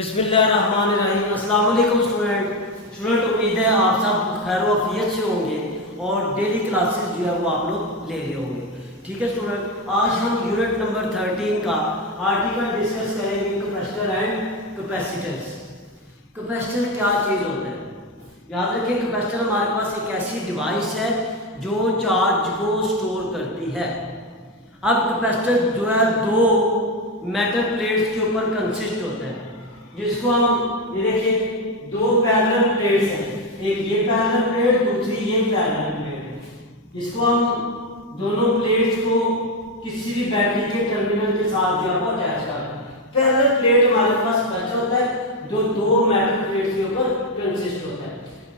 बिस्मिल्लाहिर्रहमानिर्रहीम। अस्सलाम वालेकुम स्टूडेंट। उम्मीद है आप सब खैर वफियत से होंगे और डेली क्लासेस जो है वो आप लोग ले रहे होंगे। ठीक है स्टूडेंट, आज हम यूनिट नंबर 13 का आर्टिकल डिस्कस करेंगे, कैपेसिटर एंड कैपेसिटेंस। कैपेसिटर क्या चीज़ होता है? याद रखें, कैपेसिटर हमारे पास एक ऐसी डिवाइस है जो चार्ज को स्टोर करती है। अब कैपेसिटर जो है दो मेटल प्लेट्स के ऊपर कंसिस्ट होता है, जिसको हम ये देखिए दो पैरेलल प्लेट्स हैं, एक ये पैरेलल प्लेट, दूसरी ये पैरेलल प्लेट। इसको हम दोनों प्लेट्स को किसी भी बैटरी के टर्मिनल के साथ जो है अटैच करते हैं। पैरेलल प्लेट हमारे पास कैसा होता है, जो दो मेटल प्लेट्स के ऊपर कंसिस्ट होता है।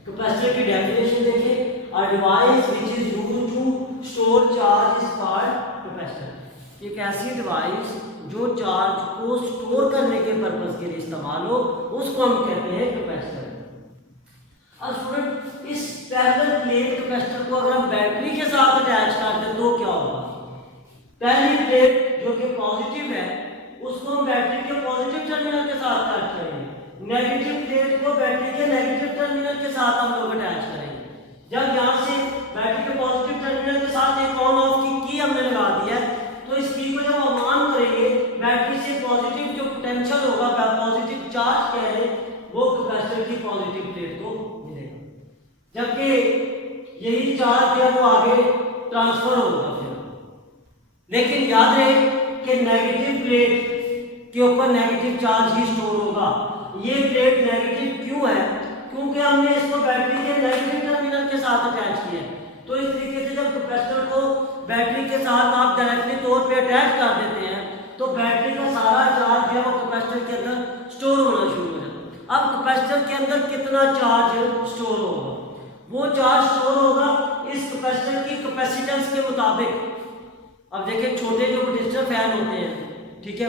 कैपेसिटर की डेफिनेशन देखिए, a device which is used to store charge is called capacitor. एक ऐसी डिवाइस जो चार्ज को स्टोर करने के पर्पस के लिए इस्तेमाल हो, उसको हम कहते हैं कैपेसिटर। अब स्टूडेंट, इस पैरेलल प्लेट कैपेसिटर को अगर हम बैटरी के साथ अटैच करते हैं तो क्या होगा? पहली प्लेट जो कि पॉजिटिव है उसको हम बैटरी के पॉजिटिव टर्मिनल के साथ अटैच करेंगे, नेगेटिव प्लेट को बैटरी के नेगेटिव टर्मिनल के साथ हम लोग अटैच करेंगे। जब यहाँ से बैटरी के पॉजिटिव टर्मिनल के साथ एक ऑन ऑफ की हमने लगा दिया है, तो इस की को जब हम ऑन करेंगे, बैटरी से पॉजिटिव जो पोटेंशियल होगा, पॉजिटिव चार्ज कह रहे हैं, वो कैपेसिटर की पॉजिटिव प्लेट को मिलेगा, जबकि यही चार्ज है वो आगे ट्रांसफर होगा फिर। लेकिन याद रहे कि नेगेटिव प्लेट के ऊपर नेगेटिव चार्ज ही स्टोर होगा। ये प्लेट नेगेटिव क्यों है? क्योंकि हमने इसको बैटरी के नेगेटिव टर्मिनल के साथ अटैच किया है। तो इस तरीके से जब कैपेसिटर को बैटरी के साथ आप डायरेक्टली तौर पे अटैच कर देते हैं, तो बैटरी का सारा चार्ज है वो कैपेसिटर के अंदर स्टोर होना शुरू हो जाता है। अब कैपेसिटर के अंदर कितना चार्ज स्टोर होगा? वो चार्ज स्टोर होगा इस कैपेसिटर की कैपेसिटेंस के मुताबिक। अब देखिए, छोटे जो डिजिटल फैन होते हैं, ठीक है,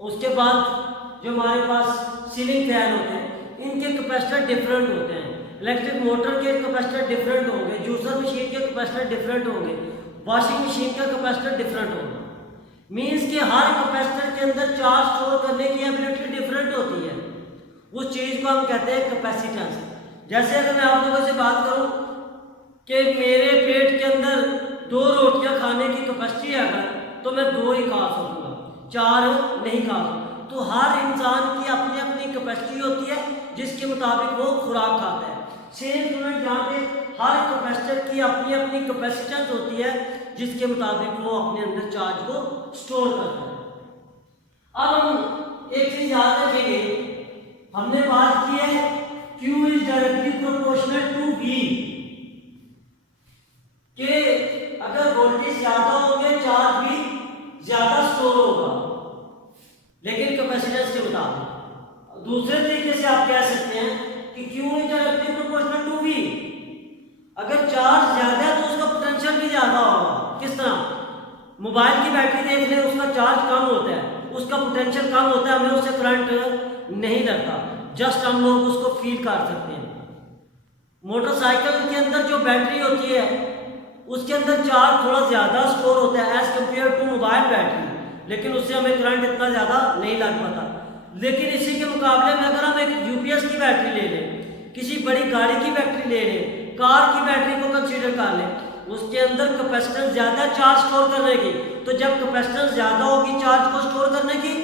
उसके बाद जो हमारे पास सीलिंग फैन होते हैं, इनके कैपेसिटर डिफरेंट होते हैं। इलेक्ट्रिक मोटर के कैपेसिटर डिफरेंट होंगे, जूसर मशीन के कैपेसिटर डिफरेंट होंगे, वॉशिंग मशीन का कैपेसिटर डिफरेंट होगा। मीन्स कि हर कैपेसिटर के अंदर चार्ज स्टोर करने की एबिलिटी डिफरेंट होती है। उस चीज़ को हम कहते हैं कैपेसिटेंस। जैसे अगर मैं आप लोगों से बात करूं कि मेरे पेट के अंदर दो रोटियां खाने की कैपेसिटी है, अगर तो मैं दो ही खा सकूंगा, चार नहीं खा सकूंगा। तो हर इंसान की अपनी अपनी कैपेसिटी होती है जिसके मुताबिक वो खुराक खाता है। सेम स्टूडेंट, यहाँ पे हर कैपेसिटर की अपनी अपनी कैपेसिटेंस होती है जिसके मुताबिक वो अपने अंदर चार्ज को स्टोर करता है। अब हम एक चीज याद रखेंगे, हमने बात की है Q is directly proportional to V, कि अगर वोल्टेज ज्यादा होंगे चार्ज भी ज्यादा स्टोर होगा, लेकिन कैपेसिटेंस के मुताबिक। दूसरे तरीके से आप कह सकते हैं कि Q is directly proportional to V। अगर चार्ज ज्यादा है तो उसका पोटेंशियल भी ज्यादा होगा। किस तरह? मोबाइल की बैटरी देख लें, उसका चार्ज कम होता है, उसका पोटेंशियल कम होता है, हमें उससे करंट नहीं लगता, जस्ट हम लोग उसको फील कर सकते हैं। मोटरसाइकिल के अंदर जो बैटरी होती है उसके अंदर चार्ज थोड़ा ज्यादा स्टोर होता है as compare to mobile battery, लेकिन उससे हमें करंट इतना ज्यादा नहीं लग पाता। लेकिन इसी के मुकाबले में अगर हम एक यूपीएस की बैटरी ले लें, किसी बड़ी गाड़ी की बैटरी ले लें, कार की बैटरी को कंसीडर कर लें, उसके अंदर कैपेसिटेंस ज्यादा चार्ज स्टोर करने की, तो जब कैपेसिटेंस ज्यादा होगी चार्ज को स्टोर करने की,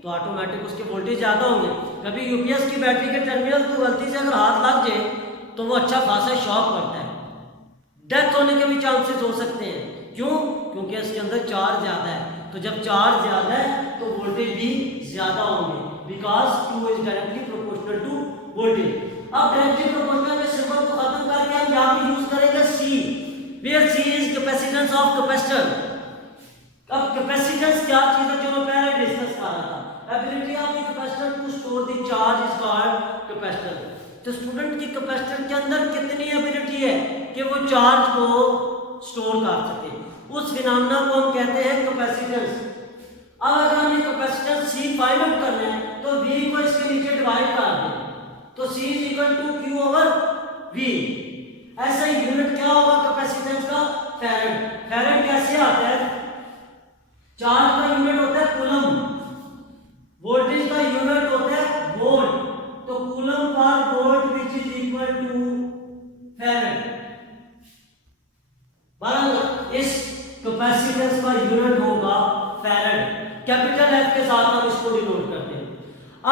तो ऑटोमेटिक उसके वोल्टेज ज्यादा होंगे। कभी यूपीएस की बैटरी के टर्मिनल को गलती से अगर हाथ लग जाए तो वो अच्छा खासा शॉक पड़ता है, डेथ होने के भी चांसेस हो सकते हैं। क्यों? क्योंकि इसके अंदर चार्ज ज्यादा है। तो जब चार्ज ज्यादा है तो वोल्टेज भी ज्यादा होंगे, because Q is directly proportional to voltage. अब डायरेक्टली प्रोपोर्शनल के सिंबल को खत्म करके हम यहाँ पे यूज करेंगे C, where C is capacitance of capacitor। अब कैपेसिटेंस क्या चीज है जो मैं पहले डिस्कस कर रहा था, ability of the capacitor to store the charge is called capacitor. तो स्टूडेंट की कैपेसिटर के अंदर कितनी एबिलिटी है कि वो चार्ज को स्टोर कर सके, उस फिनोमेना को हम कहते हैं कैपेसिटेंस। अब अगर हमें कैपेसिटेंस C फाइंड आउट करना है तो V को इसके नीचे डिवाइड कर दें, तो C is equal to Q over V। ऐसा ही यूनिट क्या होगा कैपेसिटेंस का? फैरेड। फैरेड कैसे आता है? चार्ज का यूनिट होता है कूलम, वोल्टेज का यूनिट होता है कैपेसिटेंस का यूनिट होगा फैराड, कैपिटल एफ के साथ हम इसको डिनोट करते हैं।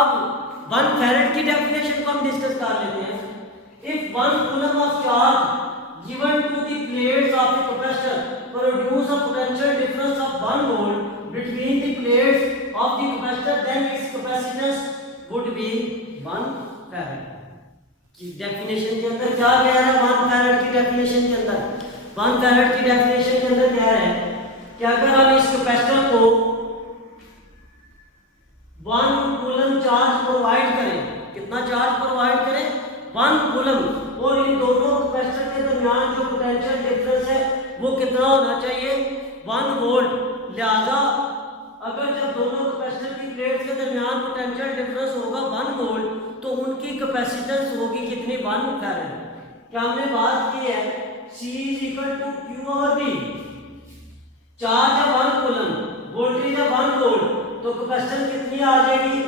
अब 1 फैराड की डेफिनेशन को हम डिस्कस कर लेते हैं। If 1 coulomb of charge given to the plates of the capacitor produce a potential difference of 1 volt between the plates of the capacitor, then its capacitance would be 1 farad. की definition के अंदर क्या कह रहा है? 1 फैराड की definition के अंदर 1 फैराड की डेफिनेशन के अंदर क्या है कि अगर हम इस कैपेसिटर को 1 कूलम चार्ज प्रोवाइड करें, कितना चार्ज प्रोवाइड करें? 1 कूलम, और इन दोनों कैपेसिटर के दरमियान जो पोटेंशियल डिफरेंस है वो कितना होना चाहिए? 1 वोल्ट। लिहाजा अगर जब दोनों कैपेसिटर की प्लेट्स के दरमियान पोटेंशियल डिफरेंस होगा 1 वोल्ट, तो उनकी कैपेसिटेंस होगी कितनी? 1 फैराड। क्या हमने बात की है C is equal to Q/V। Charge है 1 कूलम, वोल्टेज है 1 वोल्ट, तो कैपेसिटेंस कितनी आ जाएगी?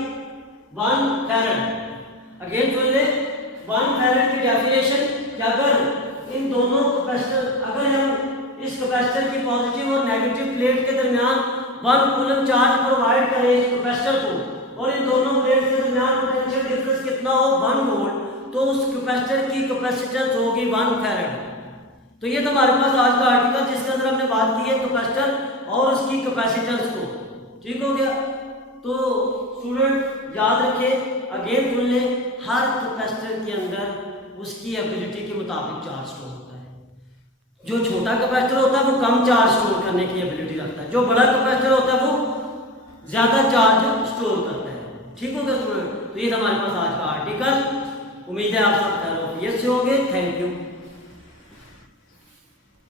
1 फैराड। अगेन सुन ले, 1 फैराड की डेफिनेशन कि अगर इन दोनों कैपेसिटर, अगर हम इस कैपेसिटर की पॉजिटिव और नेगेटिव प्लेट के दरमियान 1 कूलम चार्ज प्रोवाइड करें इस कैपेसिटर को, और इन दोनों प्लेट के दरमियान पोटेंशियल डिफरेंस कितना हो? 1 वोल्ट, तो उस कैपेसिटर की कैपेसिटेंस होगी 1 फैराड। तो ये तो हमारे पास आज का आर्टिकल जिसके अंदर हमने बात की है कैपेसिटर और उसकी कैपेसिटेंस को। ठीक हो गया? तो स्टूडेंट याद रखें, अगेन सुन ले, हर कैपेसिटर के अंदर उसकी एबिलिटी के मुताबिक चार्ज स्टोर होता है। जो छोटा कैपेसिटर होता है वो कम चार्ज स्टोर करने की एबिलिटी रखता है, जो बड़ा कैपेसिटर होता है वो ज्यादा चार्ज स्टोर करता है। ठीक हो गया स्टूडेंट? तो ये हमारे पास आज का आर्टिकल। उम्मीद है आप सब खैरियत से होंगे। Thank you.